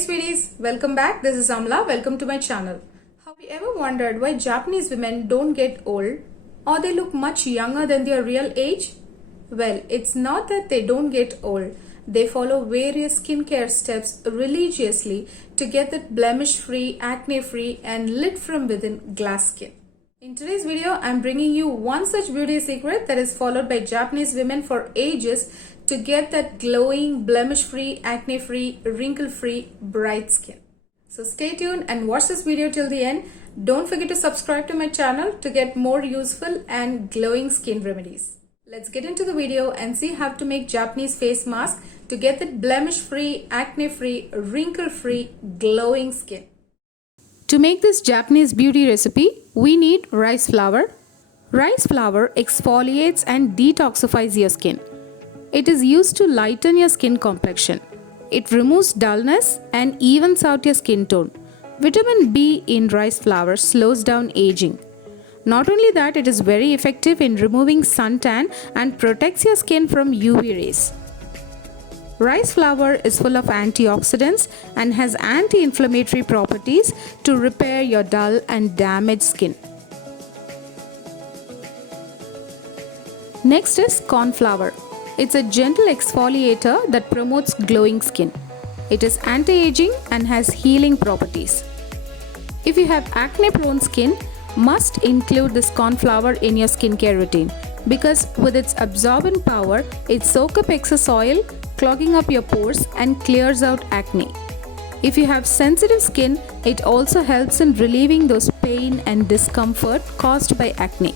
sweeties, welcome back. This is Amla. Welcome to my channel. Have you ever wondered why Japanese women don't get old or they look much younger than their real age? Well, it's not that they don't get old. They follow various skincare steps religiously to get that blemish-free, acne-free and lit from within glass skin. In today's video, I'm bringing you one such beauty secret that is followed by Japanese women for ages to get that glowing, blemish-free, acne-free, wrinkle-free, bright skin. So stay tuned and watch this video till the end. Don't forget to subscribe to my channel to get more useful and glowing skin remedies. Let's get into the video and see how to make Japanese face mask to get that blemish-free, acne-free, wrinkle-free, glowing skin. To make this Japanese beauty recipe, we need rice flour. Rice flour exfoliates and detoxifies your skin. It is used to lighten your skin complexion. It removes dullness and evens out your skin tone. Vitamin B in rice flour slows down aging. Not only that, it is very effective in removing suntan and protects your skin from UV rays. Rice flour is full of antioxidants and has anti-inflammatory properties to repair your dull and damaged skin. Next is corn flour. It's a gentle exfoliator that promotes glowing skin. It is anti-aging and has healing properties. If you have acne-prone skin, must include this corn flour in your skincare routine because with its absorbent power, it soaks up excess oil, clogging up your pores and clears out acne. If you have sensitive skin, it also helps in relieving those pain and discomfort caused by acne.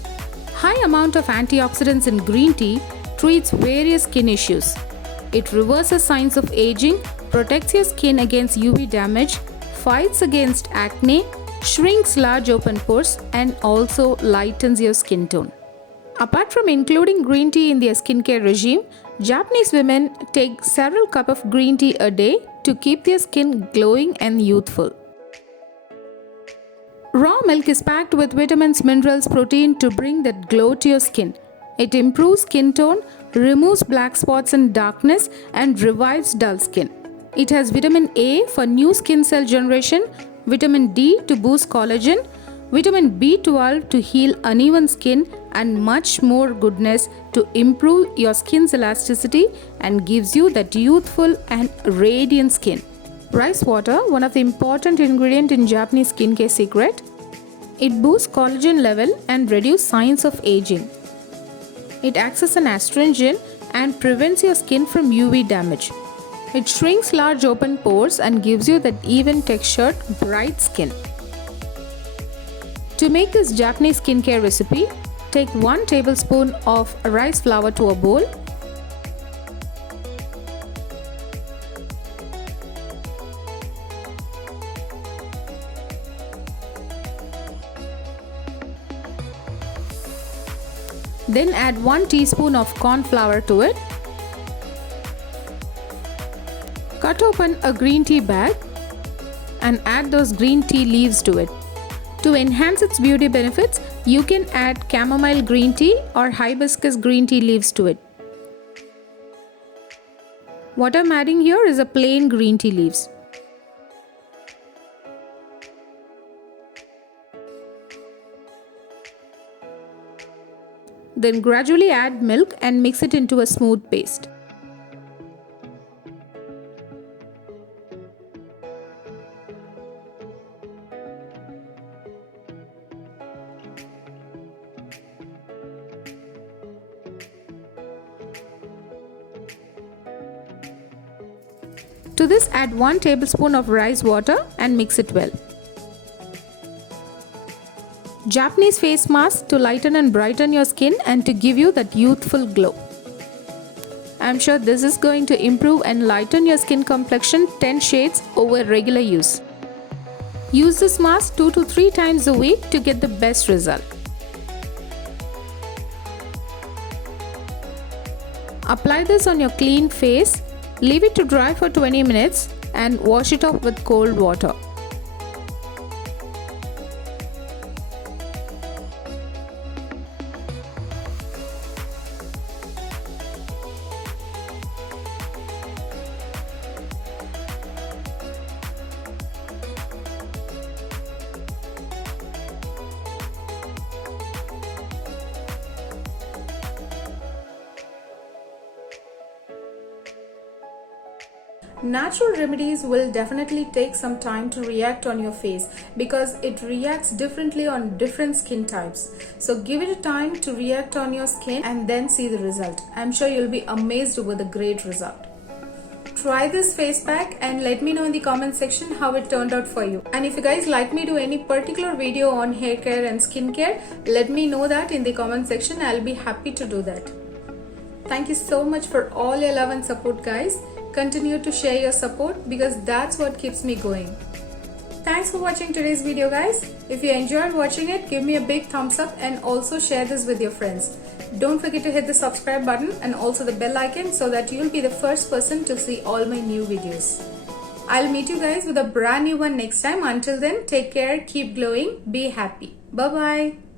High amount of antioxidants in green tea treats various skin issues. It reverses signs of aging, protects your skin against UV damage, fights against acne, shrinks large open pores and also lightens your skin tone. Apart from including green tea in their skincare regime, Japanese women take several cups of green tea a day to keep their skin glowing and youthful. Raw milk is packed with vitamins, minerals, protein to bring that glow to your skin. It improves skin tone, removes black spots and darkness, and revives dull skin. It has vitamin A for new skin cell generation, vitamin D to boost collagen, vitamin B12 to heal uneven skin, and much more goodness to improve your skin's elasticity and gives you that youthful and radiant skin. Rice water, one of the important ingredients in Japanese skincare secret. It boosts collagen level and reduces signs of aging. It acts as an astringent and prevents your skin from UV damage. It shrinks large open pores and gives you that even textured, bright skin. To make this Japanese skincare recipe, take 1 tablespoon of rice flour to a bowl. Then add 1 teaspoon of corn flour to it. Cut open a green tea bag and add those green tea leaves to it. To enhance its beauty benefits, you can add chamomile green tea or hibiscus green tea leaves to it. What I'm adding here is a plain green tea leaves. Then gradually add milk and mix it into a smooth paste. To this, add 1 tablespoon of rice water and mix it well. Japanese face mask to lighten and brighten your skin and to give you that youthful glow. I'm sure this is going to improve and lighten your skin complexion 10 shades over regular use. Use this mask 2 to 3 times a week to get the best result. Apply this on your clean face. Leave it to dry for 20 minutes and wash it off with cold water. Natural remedies will definitely take some time to react on your face because it reacts differently on different skin types. So give it a time to react on your skin and then see the result. I'm sure you'll be amazed with the great result. Try this face pack and let me know in the comment section how it turned out for you. And if you guys like me to any particular video on hair care and skincare, let me know that in the comment section. I'll be happy to do that. Thank you so much for all your love and support, guys. Continue to share your support because that's what keeps me going. Thanks for watching today's video, guys. If you enjoyed watching it, give me a big thumbs up and also share this with your friends. Don't forget to hit the subscribe button and also the bell icon so that you'll be the first person to see all my new videos. I'll meet you guys with a brand new one next time. Until then, take care, keep glowing, be happy. Bye-bye.